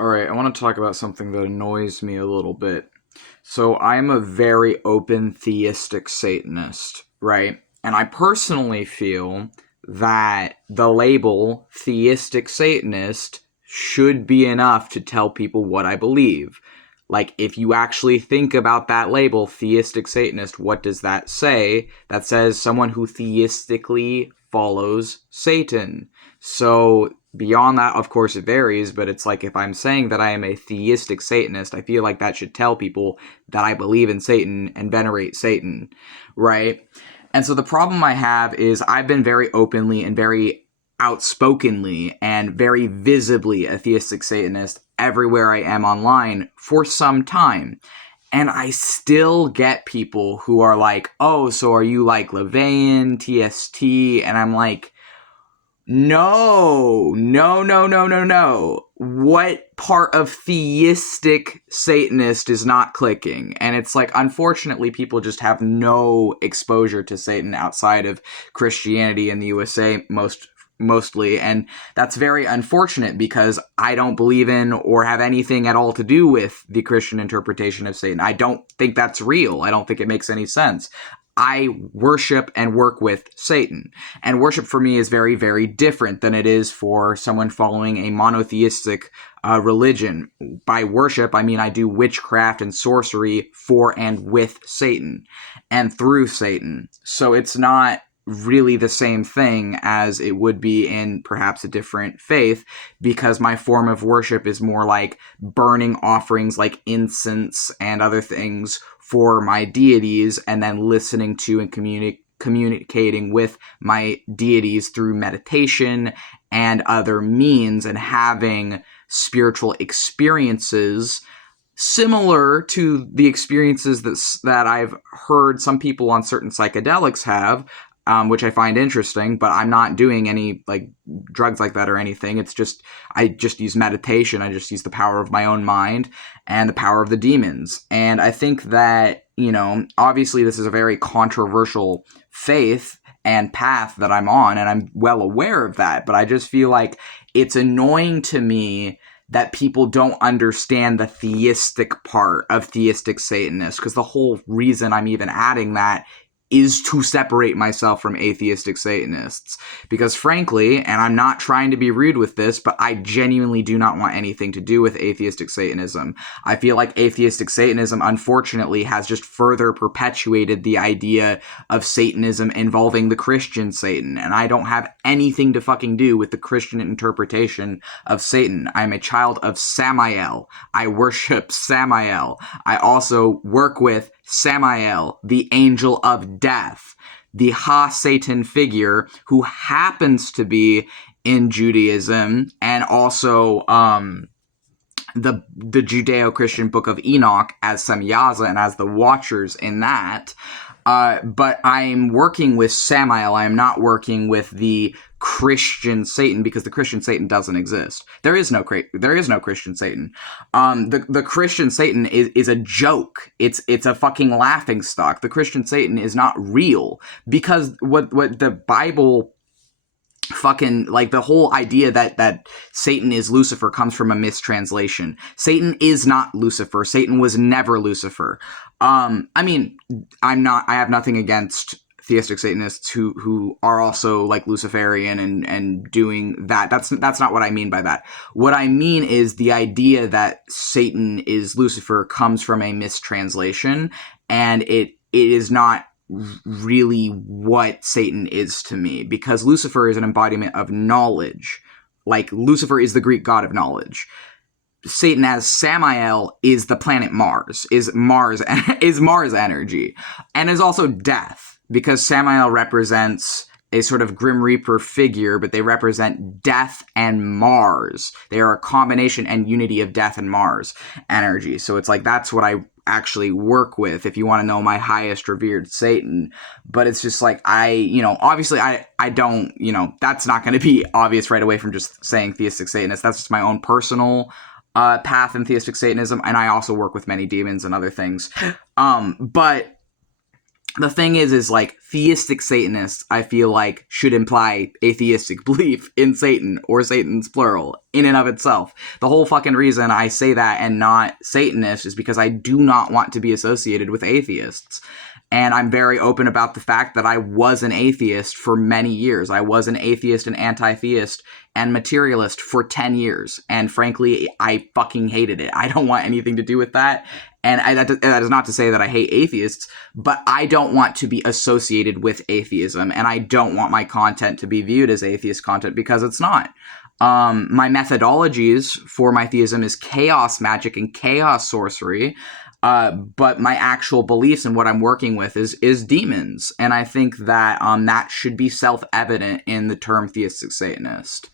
All right, I want to talk about something that annoys me a little bit. So, I'm a very open theistic Satanist, right? And I personally feel that the label theistic Satanist should be enough to tell people what I believe. Like, if you actually think about that label, theistic Satanist, what does that say? That says someone who theistically follows Satan. So, beyond that, of course, it varies, but it's like if I'm saying that I am a theistic Satanist, I feel like that should tell people that I believe in Satan and venerate Satan, right? And so the problem I have is I've been very openly and very outspokenly and very visibly a theistic Satanist everywhere I am online for some time. And I still get people who are like, oh, so are you like LaVeyan, TST? And I'm like, no, no, no, no, no, no. What part of theistic Satanist is not clicking? And it's like, unfortunately, people just have no exposure to Satan outside of Christianity in the USA mostly, and that's very unfortunate because I don't believe in or have anything at all to do with the Christian interpretation of Satan. I don't think that's real. I don't think it makes any sense. I worship and work with Satan. And worship for me is very, very different than it is for someone following a monotheistic religion. By worship, I mean I do witchcraft and sorcery for and with Satan and through Satan. So it's not really the same thing as it would be in perhaps a different faith, because my form of worship is more like burning offerings like incense and other things for my deities, and then listening to and communicating with my deities through meditation and other means, and having spiritual experiences similar to the experiences that I've heard some people on certain psychedelics have, which I find interesting, but I'm not doing any like drugs like that or anything. It's just, I just use meditation. I just use the power of my own mind and the power of the demons. And I think that, obviously this is a very controversial faith and path that I'm on, and I'm well aware of that, but I just feel like it's annoying to me that people don't understand the theistic part of theistic Satanists, because the whole reason I'm even adding that is to separate myself from atheistic Satanists. Because frankly, and I'm not trying to be rude with this, but I genuinely do not want anything to do with atheistic Satanism. I feel like atheistic Satanism, unfortunately, has just further perpetuated the idea of Satanism involving the Christian Satan, and I don't have anything to fucking do with the Christian interpretation of Satan. I'm a child of Samael. I worship Samael. I also work with Samael, the angel of death, the Ha-Satan figure who happens to be in Judaism, and also the Judeo-Christian book of Enoch as Semyaza and as the Watchers in that. But I'm working with Samael. I am not working with the Christian Satan, because the Christian Satan doesn't exist. There is no Christian Satan. The Christian Satan is a joke. It's a fucking laughing stock. The Christian Satan is not real, because what the Bible fucking, like, the whole idea that Satan is Lucifer comes from a mistranslation. Satan is not Lucifer. Satan was never Lucifer. I mean, I have nothing against theistic Satanists who are also like Luciferian and doing that. That's not what I mean by that. What I mean is the idea that Satan is Lucifer comes from a mistranslation, and it is not really what Satan is to me, because Lucifer is an embodiment of knowledge. Like, Lucifer is the Greek god of knowledge. Satan as Samael is the planet Mars, is Mars energy, and is also death, because Samael represents a sort of Grim Reaper figure, but they represent death and Mars. They are a combination and unity of death and Mars energy. So it's like, that's what I actually work with, if you want to know my highest revered Satan. But it's just like, obviously I don't, that's not going to be obvious right away from just saying theistic Satanist. That's just my own personal path in theistic Satanism, and I also work with many demons and other things. But the thing is like theistic Satanists, I feel like, should imply atheistic belief in Satan or Satan's plural in and of itself. The whole fucking reason I say that and not Satanist is because I do not want to be associated with atheists. And I'm very open about the fact that I was an atheist for many years. I was an atheist and anti-theist and materialist for 10 years. And frankly, I fucking hated it. I don't want anything to do with that. And that is not to say that I hate atheists, but I don't want to be associated with atheism. And I don't want my content to be viewed as atheist content because it's not. My methodologies for my theism is chaos magic and chaos sorcery. But my actual beliefs and what I'm working with is demons. And I think that that should be self-evident in the term Theistic Satanist.